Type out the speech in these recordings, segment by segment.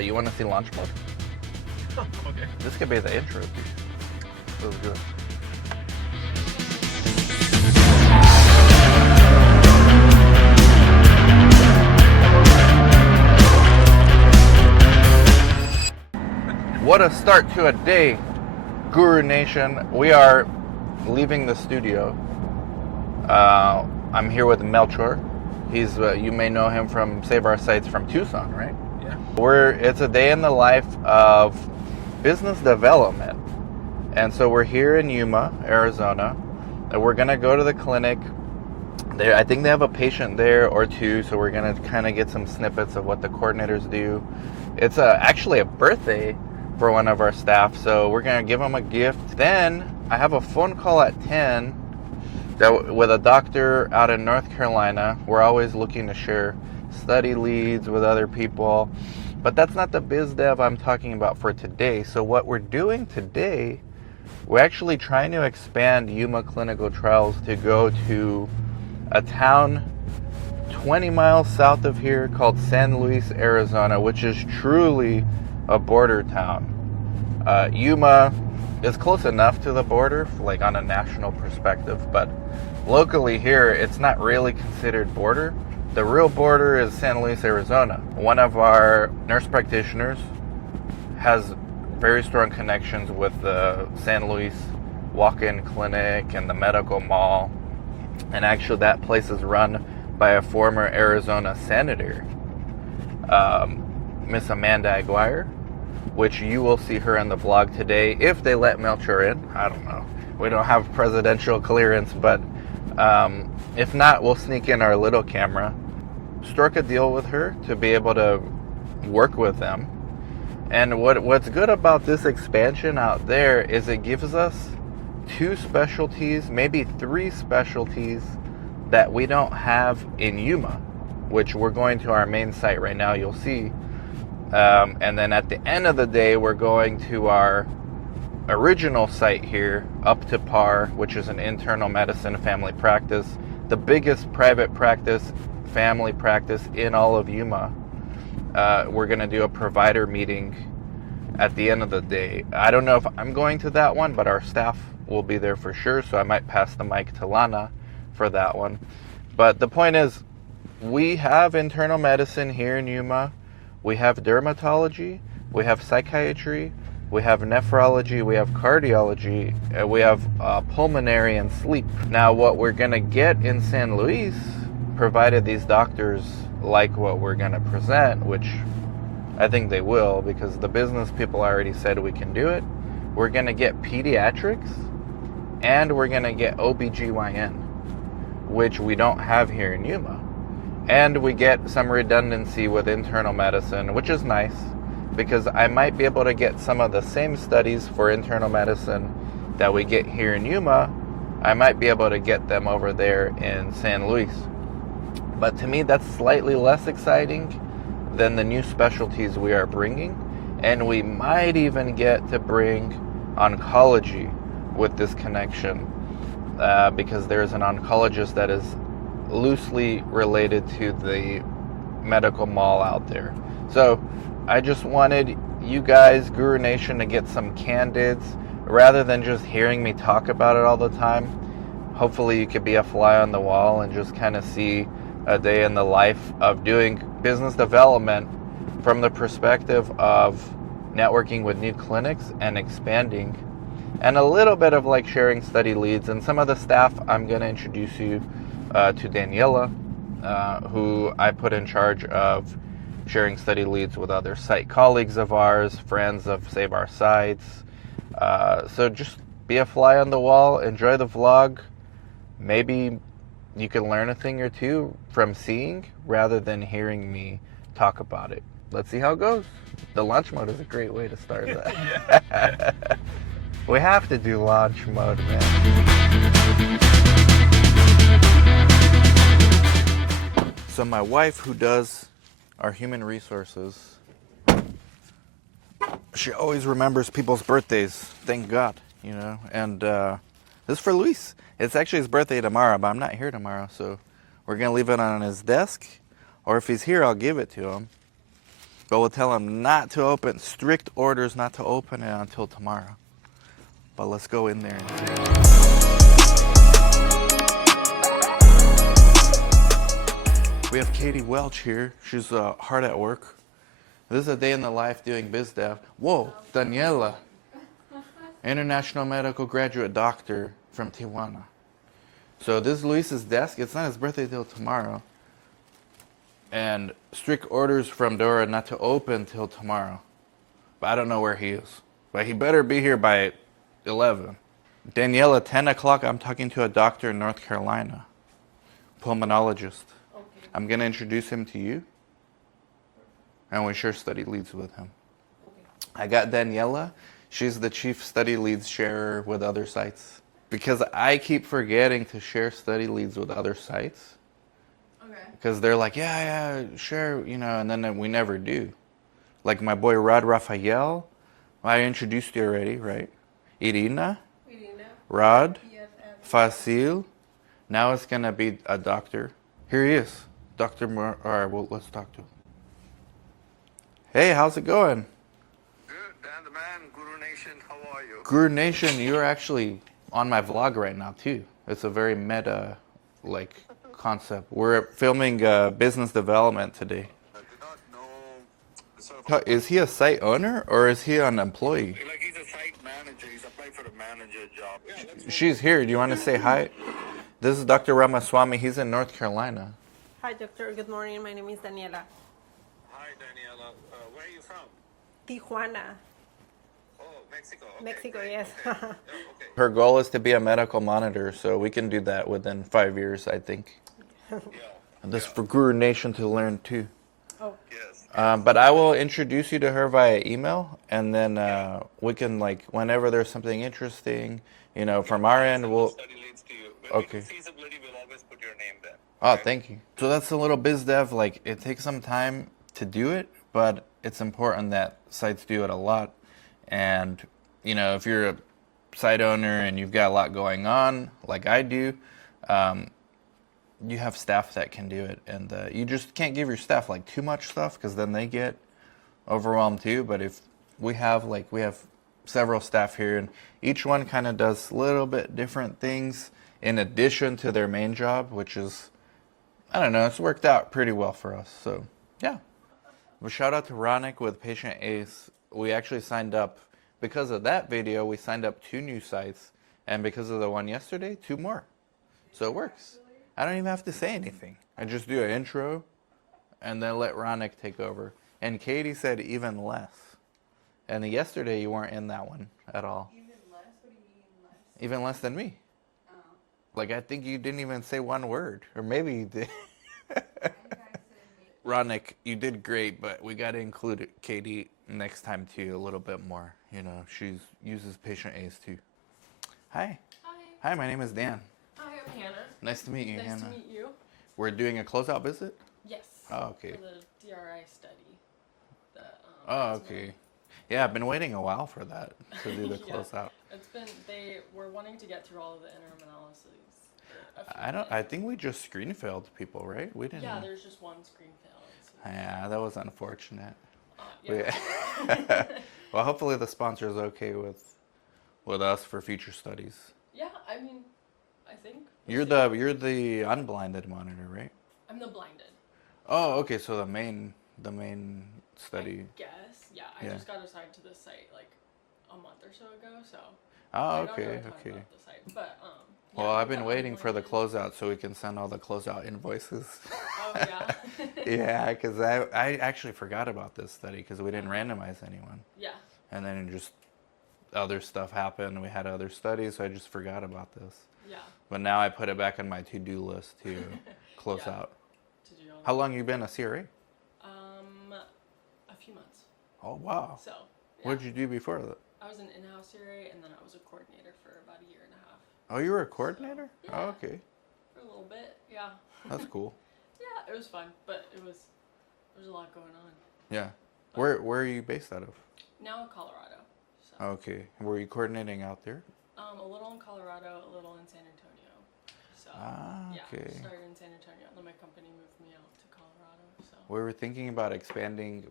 You want to see launch mode? Okay. This could be the intro piece. Let's do it. What a start to a day, Guru Nation. We are leaving the studio. I'm here with Melchor. He's you may know him from Save Our Sites from Tucson, right? Yeah. It's a day in the life of business development. And so we're here in Yuma, Arizona. And we're gonna go to the clinic. I think they have a patient there or two, so we're gonna kind of get some snippets of what the coordinators do. It's actually a birthday for one of our staff, so we're gonna give them a gift. Then I have a phone call at 10 with a doctor out in North Carolina. We're always looking to share study leads with other people, but that's not the biz dev I'm talking about for today. So what we're doing today, we're actually trying to expand Yuma clinical trials to go to a town 20 miles south of here called San Luis, Arizona, which is truly a border town. Yuma is close enough to the border, like on a national perspective, but locally here, it's not really considered border. The real border is San Luis, Arizona. One of our nurse practitioners has very strong connections with the San Luis walk-in clinic and the medical mall. And actually that place is run by a former Arizona senator, Miss Amanda Aguirre, which you will see her in the vlog today if they let Melchor in. I don't know. We don't have presidential clearance, but if not, we'll sneak in our little camera, struck a deal with her to be able to work with them. And what's good about this expansion out there is it gives us 2 specialties, maybe 3 specialties that we don't have in Yuma, which we're going to our main site right now, you'll see. And then at the end of the day, we're going to our original site here, Up to Par, which is an internal medicine family practice, the biggest private practice, family practice in all of Yuma. We're going to do a provider meeting at the end of the day. I don't know if I'm going to that one, but our staff will be there for sure, so I might pass the mic to Lana for that one. But the point is, we have internal medicine here in Yuma. We have dermatology, we have psychiatry, we have nephrology, we have cardiology, we have pulmonary and sleep. Now what we're going to get in San Luis, provided these doctors like what we're going to present, which I think they will because the business people already said we can do it, we're going to get pediatrics and we're going to get OBGYN, which we don't have here in Yuma. And we get some redundancy with internal medicine, which is nice because I might be able to get some of the same studies for internal medicine that we get here in Yuma. I might be able to get them over there in San Luis. But to me, that's slightly less exciting than the new specialties we are bringing. And we might even get to bring oncology with this connection because there's an oncologist that is loosely related to the medical mall out there. So I just wanted you guys, Guru Nation, to get some candids rather than just hearing me talk about it all the time. Hopefully you could be a fly on the wall and just kind of see a day in the life of doing business development from the perspective of networking with new clinics and expanding, and a little bit of like sharing study leads. And some of the staff, I'm going to introduce you to Daniela, who I put in charge of sharing study leads with other site colleagues of ours, friends of Save Our Sites. So just be a fly on the wall, enjoy the vlog. Maybe you can learn a thing or two from seeing rather than hearing me talk about it. Let's see how it goes. The launch mode is a great way to start that. We have to do launch mode, man. So my wife, who does our human resources, she always remembers people's birthdays, thank God, you know. And this is for Luis. It's actually his birthday tomorrow, but I'm not here tomorrow, so we're gonna leave it on his desk, or if he's here, I'll give it to him. But we'll tell him not to open, strict orders not to open it until tomorrow. But let's go in there and see. We have Katie Welch here. She's hard at work. This is a day in the life doing biz dev. Whoa, Daniela, international medical graduate doctor from Tijuana. So this is Luis's desk. It's not his birthday till tomorrow. And strict orders from Dora not to open till tomorrow. But I don't know where he is. But he better be here by 11. Daniela, 10 o'clock, I'm talking to a doctor in North Carolina. Pulmonologist. Okay. I'm going to introduce him to you. And we share study leads with him. Okay. I got Daniela. She's the chief study leads sharer with other sites. Because I keep forgetting to share study leads with other sites. Okay. Because they're like, yeah, share, and then we never do. Like my boy Rod Rafael, I introduced you already, right? Irina, Rod, Yes, Facil. Now it's going to be a doctor. Here he is. Dr. All right, well, let's talk to him. Hey, how's it going? Good, Dan the man, Guru Nation, how are you? Guru Nation, you're actually on my vlog right now, too. It's a very meta, concept. We're filming business development today. I did not know. Is he a site owner or is he an employee? Like he's a site manager, he's applied for a manager job. Yeah, let's She's here. Do you want to say hi? This is Dr. Ramaswamy. He's in North Carolina. Hi, doctor. Good morning. My name is Daniela. Hi, Daniela. Where are you from? Tijuana, Oh, Mexico. Okay, Mexico, great. yes. Okay. Yeah, okay. Her goal is to be a medical monitor, so we can do that within 5 years, I think. Yeah. And this is for Guru Nation to learn too. Oh, Yes. But I will introduce you to her via email, and then we can, whenever there's something interesting, from our end, we'll... Study leads to you. When Okay. we do feasibility, we'll always put your name there. Oh, thank you. So that's a little biz dev. It takes some time to do it, but it's important that sites do it a lot. And, if you're a site owner and you've got a lot going on, like I do, you have staff that can do it. And you just can't give your staff, too much stuff because then they get overwhelmed too. But if we have, we have several staff here, and each one kind of does a little bit different things in addition to their main job, which is, I don't know, it's worked out pretty well for us. So, yeah. Well, shout out to Ronick with Patient Ace. We actually signed up, because of that video, we signed up 2 new sites. And because of the one yesterday, 2 more. So it works. I don't even have to say anything. I just do an intro and then let Ronick take over. And Katie said even less. And yesterday you weren't in that one at all. even less? What do you mean less? Even less than me. I think you didn't even say one word. Or maybe you did. Ronick, you did great, but we got to include Katie next time too, a little bit more. She uses Patient Ace too. Hi. Hi. Hi, my name is Dan. Hi, I'm Hannah. Nice to meet you, Nice Hannah. to meet you. We're doing a closeout visit? Yes. Oh, okay. For the DRI study. That, Oh, is okay. Yeah, I've been waiting a while for that, to do the Yeah. closeout. They were wanting to get through all of the interim analyses. I think we just screen failed people, right? We didn't. Yeah, there's just one screen fail. Yeah, that was unfortunate. Yeah. Well, hopefully the sponsor is okay with us for future studies. Yeah, I mean, I think. You're the unblinded monitor, right? I'm the blinded. Oh, okay. So the main study. I guess. Yeah, I Yeah. just got assigned to this site a month or so ago, so. Oh, I don't know okay, a ton okay. about the site, but Well, yeah, I've been I'm waiting for the blinded. closeout so we can send all the closeout invoices. Oh yeah. Yeah, because I actually forgot about this study because we didn't randomize anyone. Yeah. And then just other stuff happened. We had other studies, so I just forgot about this. Yeah. But now I put it back on my to-do list to close Yeah. out. To do all How long you been a CRA? a few months. Oh, wow. So. Yeah. What did you do before that? I was an in-house CRA, and then I was a coordinator for about a year and a half. Oh, you were a coordinator? Yeah. Oh, okay. For a little bit, yeah. That's cool. Yeah, it was fun, but there's a lot going on. Yeah. Where are you based out of? Now in Colorado. So. Okay. Were you coordinating out there? A little in Colorado, a little in San Antonio. So yeah, Okay. started in San Antonio, and then my company moved me out to Colorado. So We were thinking about expanding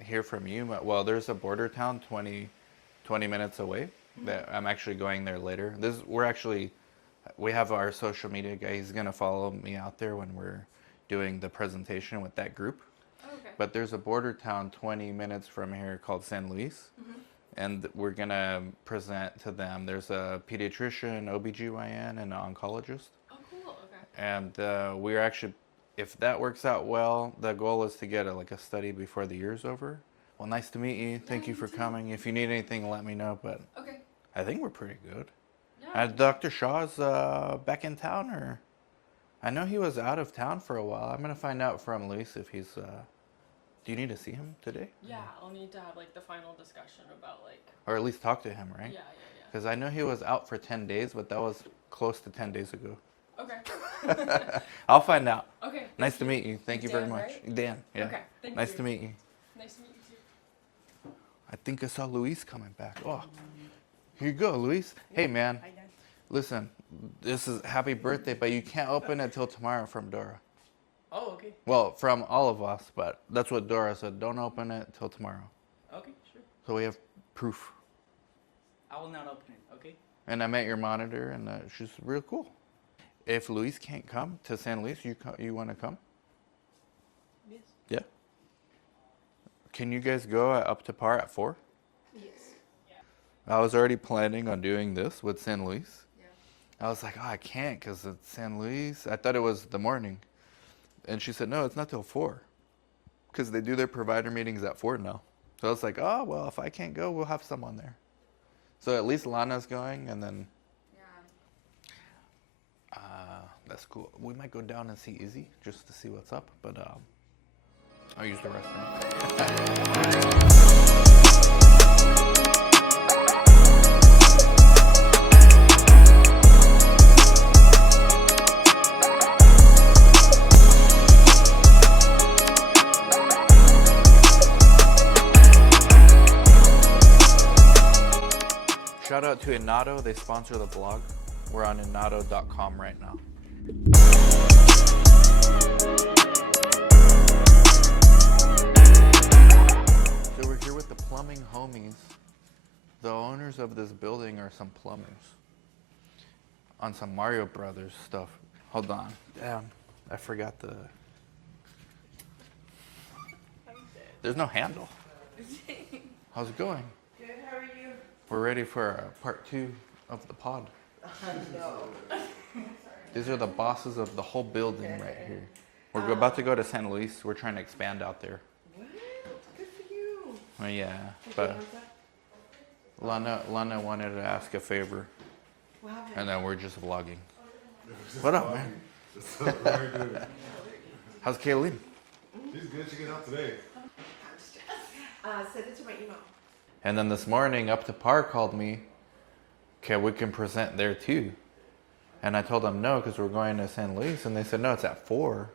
here from Yuma. Well, there's a border town 20 minutes away that I'm actually going there later. We have our social media guy. He's going to follow me out there when we're doing the presentation with that group. Oh, okay. But there's a border town 20 minutes from here called San Luis. And we're going to present to them. There's a pediatrician, OBGYN, and an oncologist. Oh, cool. Okay. And we're actually, if that works out well, the goal is to get a study before the year's over. Well, nice to meet you. Thank you for coming. If you need anything, let me know. But Okay. I think we're pretty good. Yeah. Dr. Shaw's back in town, or I know he was out of town for a while. I'm going to find out from Luis if he's... Do you need to see him today? Yeah, I'll need to have the final discussion about Or at least talk to him, right? Yeah. Because I know he was out for 10 days, but that was close to 10 days ago. Okay. I'll find out. Okay. Nice to meet you. Thank you very Dan, much. right? Dan, yeah. Okay. Thank Nice you. to meet you. Nice to meet you too. I think I saw Luis coming back. Oh, here you go, Luis. Hey, man. Listen, this is happy birthday, but you can't open it till tomorrow from Dora. Oh, okay. Well, from all of us, but that's what Dora said. Don't open it till tomorrow. Okay, sure. So we have proof. I will not open it, okay? And I met your monitor, and she's real cool. If Luis can't come to San Luis, you want to come? Yes. Yeah. Can you guys go up to par at 4? Yes. I was already planning on doing this with San Luis. Yeah. I was like, oh, I can't because it's San Luis. I thought it was the morning. And she said, no, it's not till 4. Because they do their provider meetings at 4 now. So I was like, oh, well, if I can't go, we'll have someone there. So at least Lana's going, and then... Yeah. That's cool. We might go down and see Izzy just to see what's up, but I'll use the restroom. Shout out to Inato. They sponsor the blog. We're on inato.com right now. So we're here with the plumbing homies. The owners of this building are some plumbers. On some Mario Brothers stuff. Hold on. Damn, I forgot the... There's no handle. How's it going? Good, how are you? We're ready for part 2 of the pod. No. These are the bosses of the whole building right here. We're about to go to San Luis. We're trying to expand out there. What? Good for you. Oh, yeah, but Lana wanted to ask a favor, What happened? and then we're just vlogging. What up, man? Very good. How's Kayleen? She's good. She get out today. Send it to my email. And then this morning, Up to Par called me. Okay, we can present there too. And I told them no, because we're going to San Luis. And they said, no, it's at 4.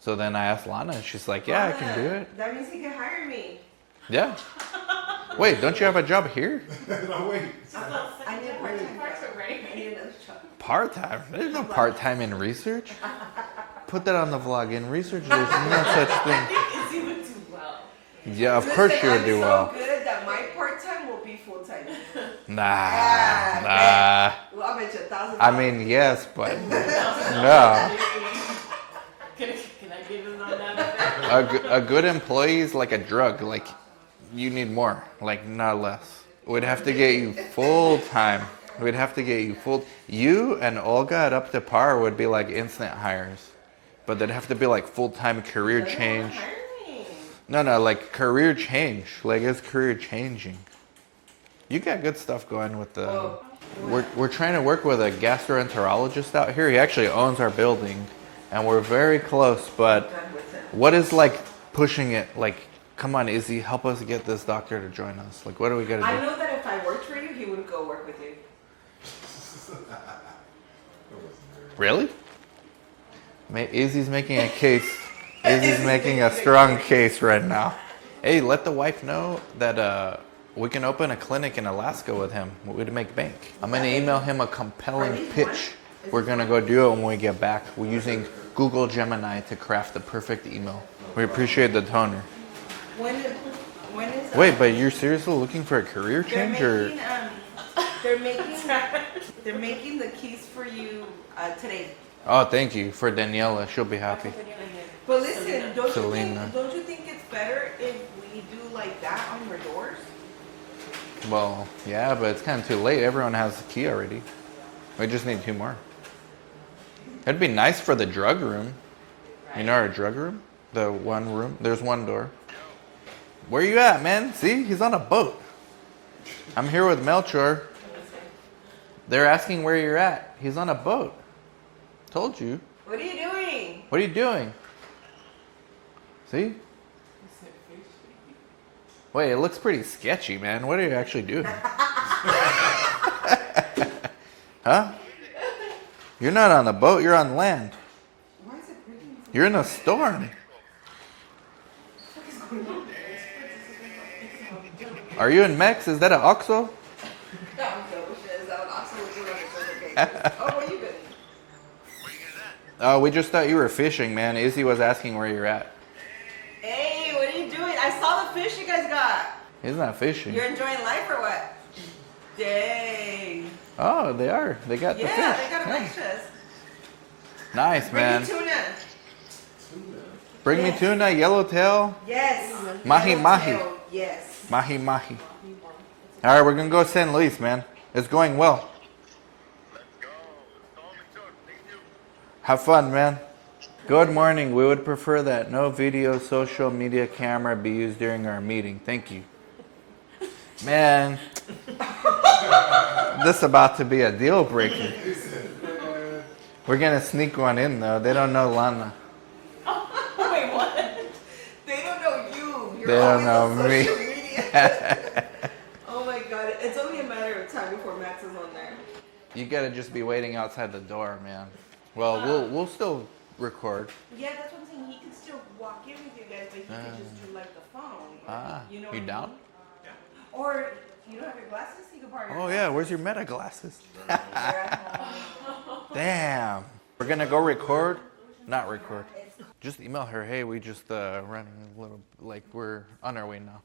So then I asked Lana, and she's like, yeah, I can do it. That means he can hire me. Yeah. Wait, don't you have a job here? No, wait. I need a part-time Parts job. are right. I need another job. Part-time? There's no part-time in research. Put that on the vlog. In research, there's no such thing. Izzy would do well. Yeah, of course you would do well. I'm so good that my part-time will be full-time. Nah. Well, I bet you $1,000. I mean, yes, but no. Can I give him on that? A good employee is like a drug. Like, you need more, like not less. We'd have to get you full time. We'd have to get you full. You and Olga at Up to Par would be like instant hires, but they'd have to be like full time career change. No, like career change. Like it's career changing. You got good stuff going with the. We're trying to work with a gastroenterologist out here. He actually owns our building, and we're very close. But what is like pushing it? Like, come on, Izzy, help us get this doctor to join us. Like, what do we got to do? I know that if I worked for you, he wouldn't go work with you. Really? Izzy's making a case. Izzy's making a strong case right now. Hey, let the wife know that we can open a clinic in Alaska with him. We'd make bank. I'm going to email him a compelling pitch. We're going to go do it when we get back. We're using Google Gemini to craft the perfect email. We appreciate the toner. When is Wait, but you're seriously looking for a career change, or? they're making the keys for you today. Oh, thank you for Daniela. She'll be happy. But listen, Selena. don't you think it's better if we do like that on your doors? Well, yeah, but it's kind of too late. Everyone has the key already. We just need 2 more. It'd be nice for the drug room. You know our drug room? The one room? There's one door. Where you at, man? See? He's on a boat. I'm here with Melchor. They're asking where you're at. He's on a boat. Told you. What are you doing? What are you doing? See? Wait, it looks pretty sketchy, man. What are you actually doing? Huh? You're not on a boat, you're on land. Why is it breaking? You're in a storm. Are you in Mex? Is that an Oxo? Oh, where you been? Oh, we just thought you were fishing, man. Izzy was asking where you're at. Hey, what are you doing? I saw the fish you guys got. He's not fishing. You're enjoying life or what? Dang. Oh, they are. They got the fish. Yeah, they got a Yeah. nice chest. Nice, Bring man. me tuna. Bring me Yes. tuna, yellowtail, Yes. Mahi, mahi. Yellowtail, yes. mahi mahi. All right, we're gonna go San Luis, man. It's going well. Have fun, man. Good morning. We would prefer that no video, social media camera be used during our meeting. Thank you. Man, this is about to be a deal breaker. We're gonna sneak one in though. They don't know Lana. Wait, what? They don't know you. You're They don't always know on me. social media. Oh my god, it's only a matter of time before Max is on there. You gotta just be waiting outside the door, man. Well, we'll still record. Yeah, that's what I'm saying. He can still walk in with you guys, but he can just do like the phone. You know what I You mean? down? Or you don't have your glasses, you can borrow your Oh yeah, where's your meta glasses? They're at home. Damn. We're gonna go record? Not record. Just email her, hey, we just running a little, like we're on our way now.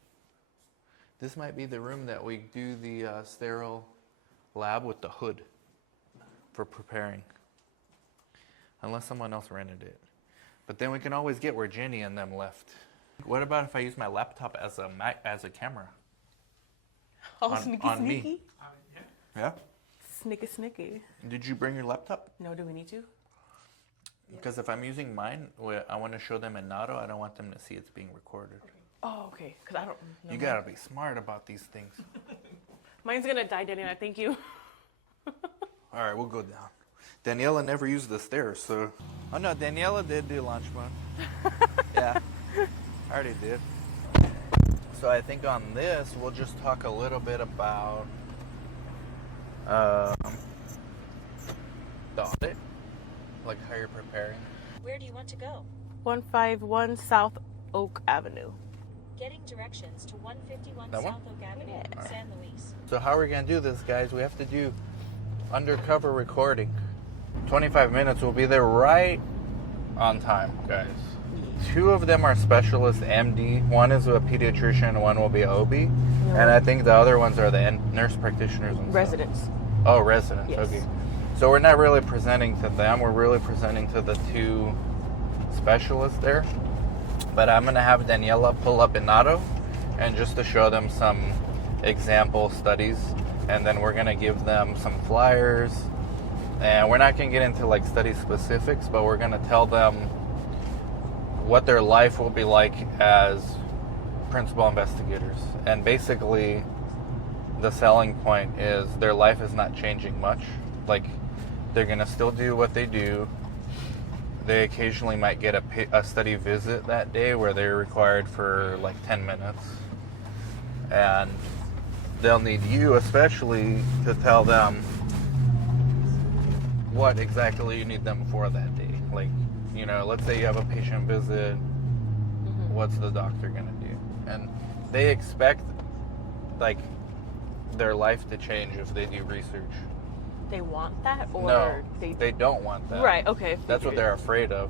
This might be the room that we do the sterile lab with the hood for preparing. Unless someone else rented it. But then we can always get where Jenny and them left. What about if I use my laptop as a camera? Oh, On- sneaky, on me. sneaky. Yeah? Sneaky, sneaky. Did you bring your laptop? No, do we need to? Because if I'm using mine, I want to show them in Nato. I don't want them to see it's being recorded. Oh, okay. Because I don't know. You gotta be smart about these things. Mine's going to die, Daniela. Thank you. All right, we'll go down. Daniela never used the stairs, so. Oh no, Daniela did do lunch one. Yeah, I already did. So I think on this, we'll just talk a little bit about the audit, like how you're preparing. Where do you want to go? 151 South Oak Avenue. Getting directions to 151 That one? South Oak Avenue, San Luis. So how are we gonna do this, guys? We have to do undercover recording. 25 minutes, we'll be there right on time, guys. 2 of them are specialist MD. One is a pediatrician, one will be a OB. And I think the other ones are the nurse practitioners and stuff. Residents. Oh, residents, Yes. okay. So we're not really presenting to them, we're really presenting to the 2 specialists there. But I'm gonna have Daniela pull up in Nato and just to show them some example studies. And then we're gonna give them some flyers. And we're not gonna get into like study specifics, but we're gonna tell them what their life will be like as principal investigators. And basically, the selling point is their life is not changing much. Like, they're gonna still do what they do. They occasionally might get a study visit that day where they're required for like 10 minutes. And they'll need you especially to tell them what exactly you need them for that day. Like, you know, let's say you have a patient visit, what's the doctor gonna do? And they expect like their life to change if they do research. They want that? Or No, they don't want that. Right, okay. That's what figured. they're afraid of.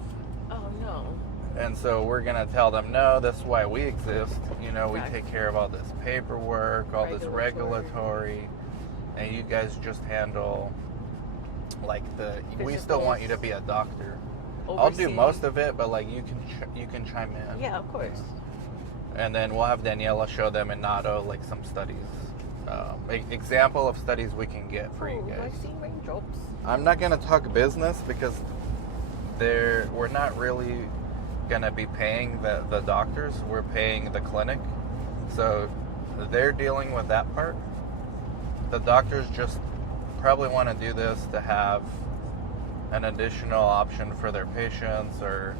Oh, no. And so we're going to tell them, no, that's why we exist. You know, we Exactly. take care of all this paperwork, all this regulatory, and you guys just handle, like, we still want you to be a doctor. I'll do Oversee- most of it, but, like, you can chime in. Yeah, of course. And then we'll have Daniela show them in NATO, like, some studies. Example of studies we can get for you guys. I see raindrops. I'm not going to talk business because we're not really going to be paying the doctors. We're paying the clinic. So they're dealing with that part. The doctors just probably want to do this to have an additional option for their patients or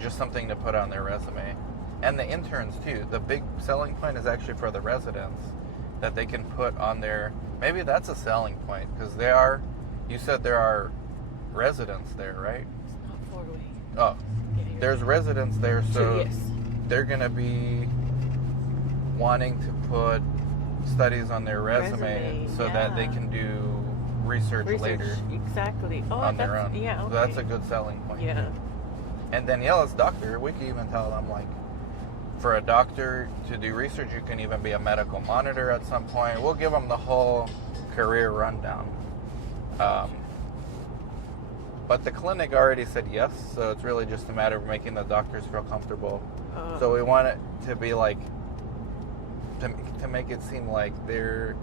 just something to put on their resume. And the interns too. The big selling point is actually for the residents that they can put on their, maybe that's a selling point because you said there are residents there, right? It's not 4-way. Oh, Yeah, you're there's residents there, so yes. they're going to be wanting to put studies on their resume, so that they yeah. can do research later Exactly. Oh, on their own. Yeah, okay. So that's a good selling point. Yeah. And Daniela's doctor, we can even tell them, like, for a doctor to do research, you can even be a medical monitor at some point. We'll give them the whole career rundown. But the clinic already said yes, so it's really just a matter of making the doctors feel comfortable. So we want it to be like, to make it seem like their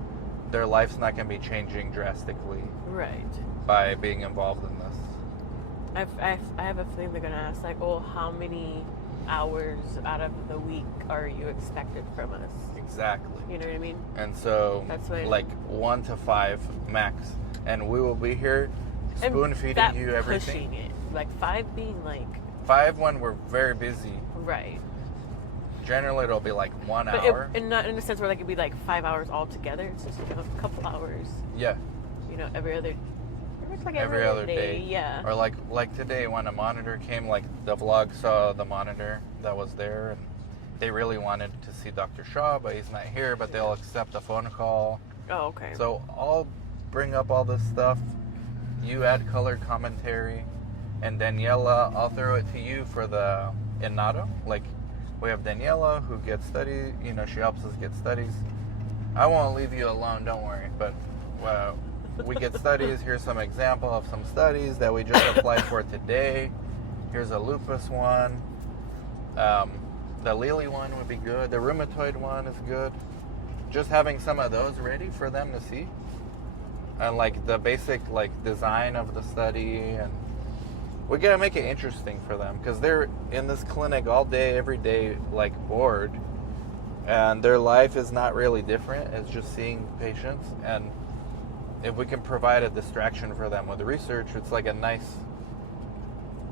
life's not going to be changing drastically Right. by being involved in this. I have a feeling they're gonna ask like, oh, how many hours out of the week are you expected from us? Exactly. You know what I mean? And so, That's when- like 1 to 5 max, and we will be here And spoon feeding that you everything. Pushing it, like 5 being like 5 when we're very busy. right. Generally, it'll be like 1 But hour. and not in a sense where like it'd be like 5 hours all together. It's just a couple hours. Yeah, Every other. It's like every other day. Yeah. Or like today when a monitor came, like the vlog saw the monitor that was there, and they really wanted to see Dr. Shaw, but he's not here. But they'll accept a phone call. Oh, okay. So I'll bring up all this stuff. You add color commentary, and Daniela, I'll throw it to you for the Inato. Like, we have Daniela who gets studies. She helps us get studies. I won't leave you alone, don't worry. But we get studies. Here's some example of some studies that we just applied for today. Here's a lupus one. The Lily one would be good. The rheumatoid one is good. Just having some of those ready for them to see. And like the basic like design of the study, and we gotta make it interesting for them because they're in this clinic all day, every day, like bored, and their life is not really different. It's just seeing patients, and if we can provide a distraction for them with research, it's like a nice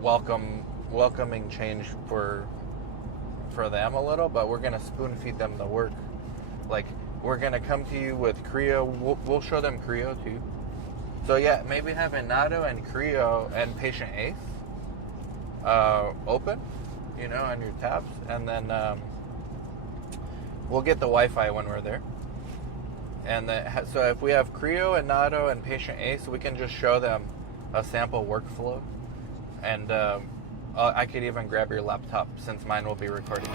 welcoming change for them a little. But we're gonna spoon feed them the work. Like, we're gonna come to you with Creo. We'll show them Creo too. So yeah, maybe have Inato and Creo and Patient Ace open, on your tabs, and then we'll get the Wi-Fi when we're there. And so if we have Creo, Inato, and Patient Ace, we can just show them a sample workflow, and I could even grab your laptop since mine will be recording.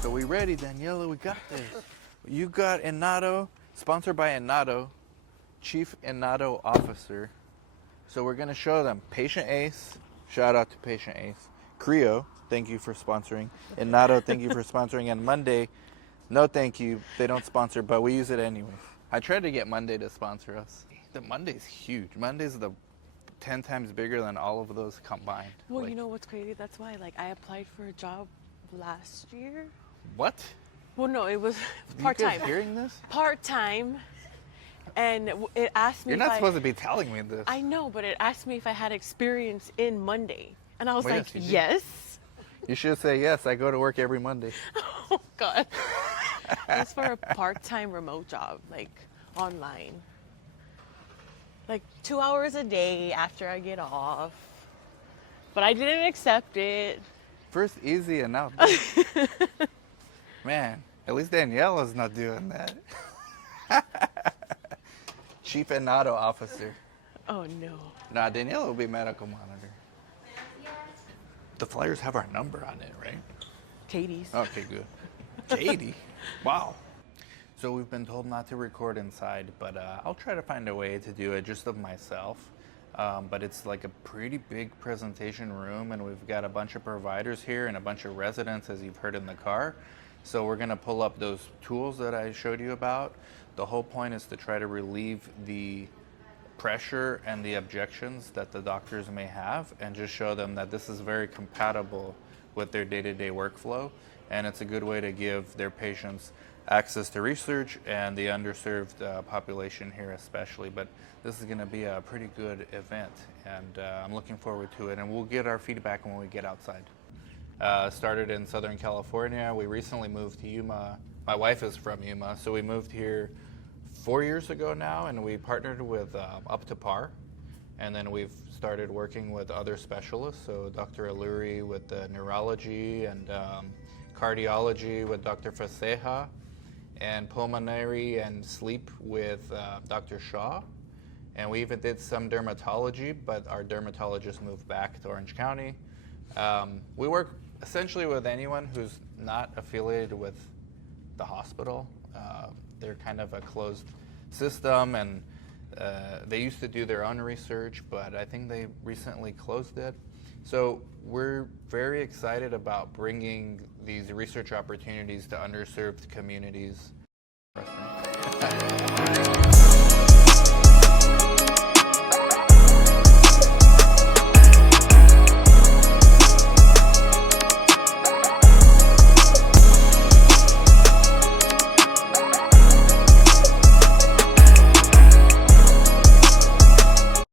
So we ready, Daniela? We got this. You got Inato, sponsored by Inato, Chief Inato Officer. So we're gonna show them Patient Ace. Shout out to Patient Ace. Creo, thank you for sponsoring. Inato, thank you for sponsoring. And Monday, no thank you. They don't sponsor, but we use it anyway. I tried to get Monday to sponsor us. The Monday's huge. Monday's 10 times bigger than all of those combined. Well, Like, you know what's crazy? That's why, like, I applied for a job last year. what? Well, no, it was You part guys time. hearing this? Part time, and it asked me. You're if not I, supposed to be telling me this. I know, but it asked me if I had experience in Monday, and I was Well, like, yes, you do. yes. You should say yes. I go to work every Monday. Oh God. It's for a part-time remote job, like online. Like 2 hours a day after I get off. But I didn't accept it. First, easy enough. Man, at least Daniela's not doing that. Chief Inato Officer. Oh no. Nah, Daniela will be medical monitor. The flyers have our number on it, right? Katie's. Okay, good. Katie? Wow. So we've been told not to record inside, but I'll try to find a way to do it just of myself. But it's like a pretty big presentation room, and we've got a bunch of providers here and a bunch of residents, as you've heard in the car. So we're going to pull up those tools that I showed you about. The whole point is to try to relieve the pressure and the objections that the doctors may have, and just show them that this is very compatible with their day-to-day workflow, and it's a good way to give their patients access to research and the underserved population here especially. But this is going to be a pretty good event, and I'm looking forward to it, and we'll get our feedback when we get outside. Started in Southern California. We recently moved to Yuma. My wife is from Yuma, so we moved here 4 years ago now, and we partnered with Up to Par, and then we've started working with other specialists. So Dr. Aluri with neurology, and cardiology with Dr. Faceja, and pulmonary and sleep with Dr. Shaw. And we even did some dermatology, but our dermatologist moved back to Orange County. We work essentially with anyone who's not affiliated with the hospital. They're kind of a closed system, and they used to do their own research, but I think they recently closed it. So we're very excited about bringing these research opportunities to underserved communities.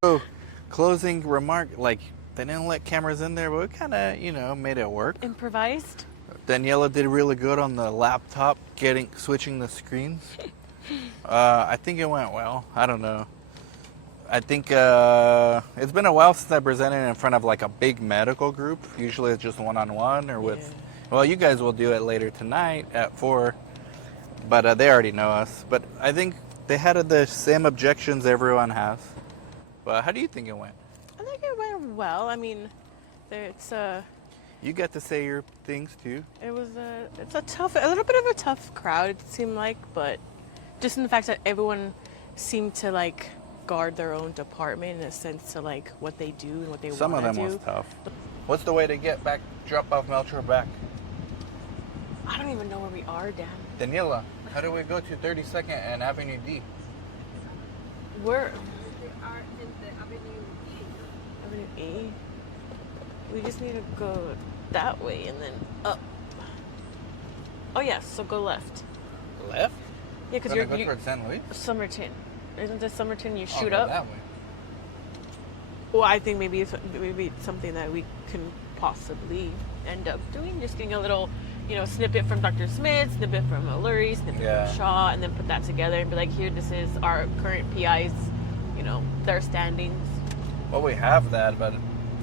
So, closing remark, like, they didn't let cameras in there, but we kind of, made it work. Improvised. Daniela did really good on the laptop, switching the screens. I think it went well. I don't know. I think it's been a while since I presented in front of like a big medical group. Usually it's just one-on-one or with, well, you guys will do it later tonight at 4, but they already know us. But I think they had the same objections everyone has. But how do you think it went? I think it went well. I mean, it's You got to say your things too. it's a little bit of a tough crowd, it seemed like, but just in the fact that everyone seemed to like guard their own department in a sense to like what they do and what they want to do. Some of them was tough. What's the way to get back, drop off Melchor back? I don't even know where we are, Dan. Daniela, how do we go to 32nd and Avenue D? We're They are in the Avenue Avenue A. We just need to go that way and then up. Oh yes, so go left. Left? Yeah, because Gonna you're go towards San Luis? Somerton. Isn't this Somerton? You I'll shoot go up. that way. Well, I think maybe it's something that we can possibly end up doing. Just getting a little, snippet from Dr. Smith, snippet from O'Leary, snippet from Shaw, and then put that together and be like, here, this is our current PIs, their standings. Well, we have that, but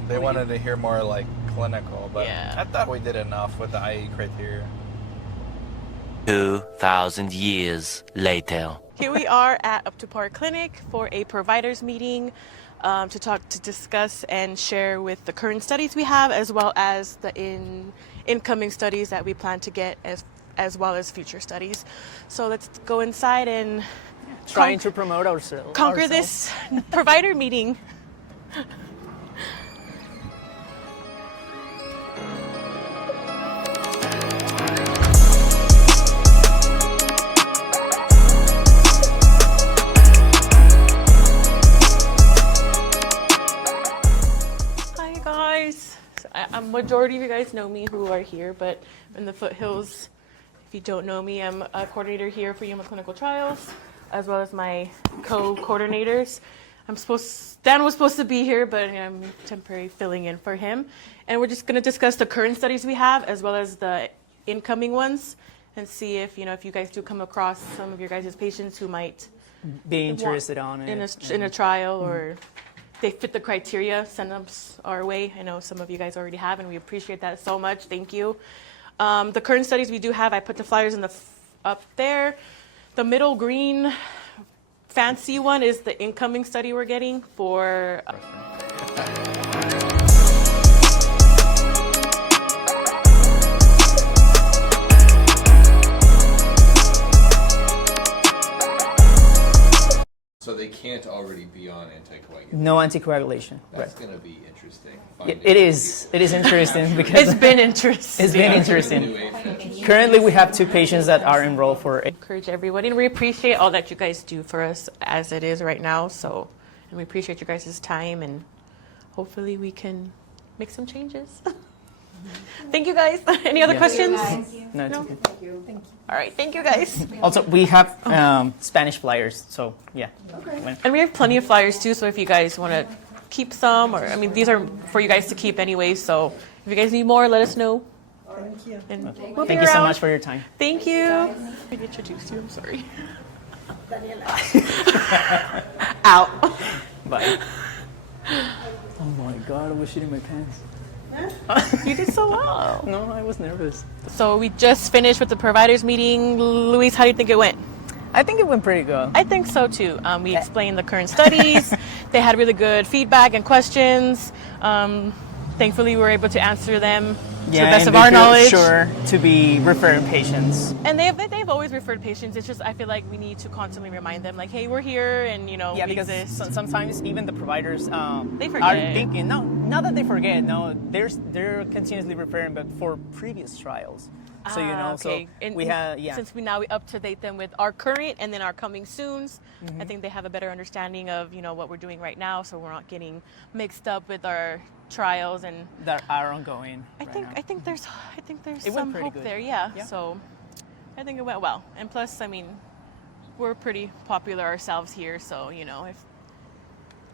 they wanted to hear more like clinical. But Yeah. I thought we did enough with the IE criteria. 2,000 years later. Here we are at Up to Par Clinic for a providers meeting to discuss and share with the current studies we have, as well as the incoming studies that we plan to get, as well as future studies. So let's go inside and Trying to promote ourselves. conquer this provider meeting. Hi guys. A majority of you guys know me who are here, but in the foothills, if you don't know me, I'm a coordinator here for Yuma Clinical Trials, as well as my co-coordinators. Dan was supposed to be here, but I'm temporarily filling in for him. And we're just going to discuss the current studies we have, as well as the incoming ones, and see if you guys do come across some of your guys' patients who might Be interested on it. in a trial, or they fit the criteria, send them our way. I know some of you guys already have, and we appreciate that so much. Thank you. The current studies we do have, I put the flyers up there. The middle green fancy one is the incoming study we're getting for. So they can't already be on anticoagulants. No anticoagulation. That's Right. going to be interesting. It is. It is interesting because It's been interesting. it's been interesting. Currently, we have 2 patients that are enrolled for. Encourage everybody, and we appreciate all that you guys do for us as it is right now. So, and we appreciate you guys' time, and hopefully we can make some changes. Thank you guys. Any other questions? No, it's No? okay. All right, thank you guys. Also, we have Spanish flyers, so yeah. And we have plenty of flyers too, so if you guys want to keep some, or I mean, these are for you guys to keep anyway. So if you guys need more, let us know. Thank you. And we'll be Thank you so around. much for your time. Thank you. I introduced you. I'm sorry. Out. Bye. Oh my God! I was shitting my pants. You did so well. No, I was nervous. So we just finished with the providers meeting. Luis, how do you think it went? I think it went pretty good. I think so too. We explained the current studies. They had really good feedback and questions. Thankfully, we were able to answer them to the best of our knowledge. Sure to be referring patients. And they've always referred patients. It's just I feel like we need to constantly remind them, like, hey, we're here, and Yeah, we because exist. sometimes even the providers They are forget. thinking, no, not that they forget, no, they're continuously referring, but for previous trials. So okay. so we have Since we up to date them with our current and then our coming soons, I think they have a better understanding of what we're doing right now, so we're not getting mixed up with our trials. And that are ongoing. I think there's It went some pretty hope good. there. Yeah. So I think it went well. And plus, I mean, we're pretty popular ourselves here, so if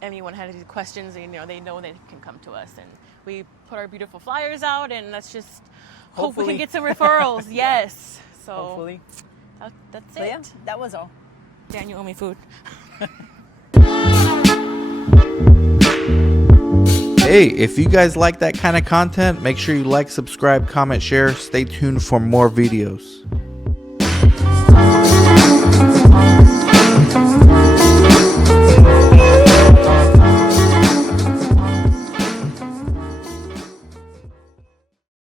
anyone has any questions, they know they can come to us, and we put our beautiful flyers out, and let's just hope we Hopefully. can get some referrals. Yes. So Hopefully. that's So it. yeah, that was all. Dan, you owe me food. Hey, if you guys like that kind of content, make sure you like, subscribe, comment, share. Stay tuned for more videos.